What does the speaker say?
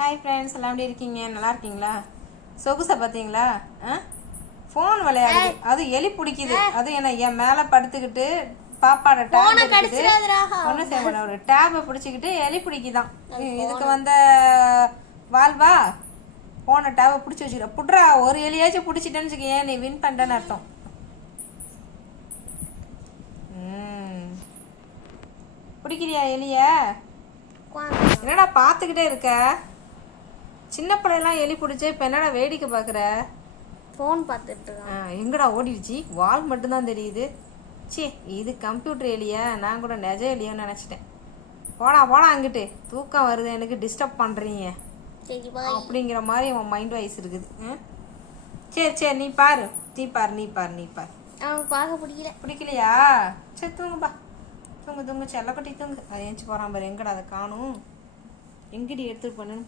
Hi friends, எல்லாம் எப்படி இருக்கீங்க? நல்லா இருக்கீங்களா? சொகுசை பார்த்தீங்களா? ஃபோன் விளையாடுது, அது எலி பிடிக்குது. அது என்ன என் மேலே படுத்துக்கிட்டு பாப்பாட டேப் ஒன்றும் செய்ய மாட்டேன், ஒரு டேபை பிடிச்சிக்கிட்டு எலி பிடிக்குதான். இதுக்கு வந்த வாழ்வா போன டேபை பிடிச்சி வச்சுக்கிற புட்றா. ஒரு எலியாச்சும் பிடிச்சிட்டேன்னு வச்சுக்கேன், நீ வின் பண்ணிட்டேன்னு அர்த்தம். பிடிக்கிறியா எலிய? என்னடா பார்த்துக்கிட்டே இருக்க? சின்ன பிள்ளைலாம் எலி பிடிச்சி இப்போ என்னடா வேடிக்கை பார்க்குற? ஃபோன் பார்த்துட்டு எங்கடா ஓடிடுச்சு? வால் மட்டும்தான் தெரியுது. சே, இது கம்ப்யூட்டர் எலியா? நான் கூட நெஜ எலியோன்னு நினச்சிட்டேன். போடா போடா அங்கிட்டு, தூக்கம் வருது எனக்கு, டிஸ்டர்ப் பண்ணுறீங்க அப்படிங்கிற மாதிரி உன் மைண்ட் வாய்ஸ் இருக்குது. சரி சரி, நீ பாரு நீ பாரு நீ பாரு நீ பாரு. அவனுக்கு பார்க்க பிடிக்கலையா? சரி தூங்குப்பா, தூங்கு தூங்கு, செல்லக்கட்டி தூங்கு. அது ஏஞ்சி போகிறான் பாரு. எங்கடா அதை காணும்? எங்கடி எடுத்துட்டு பண்ணுன்னு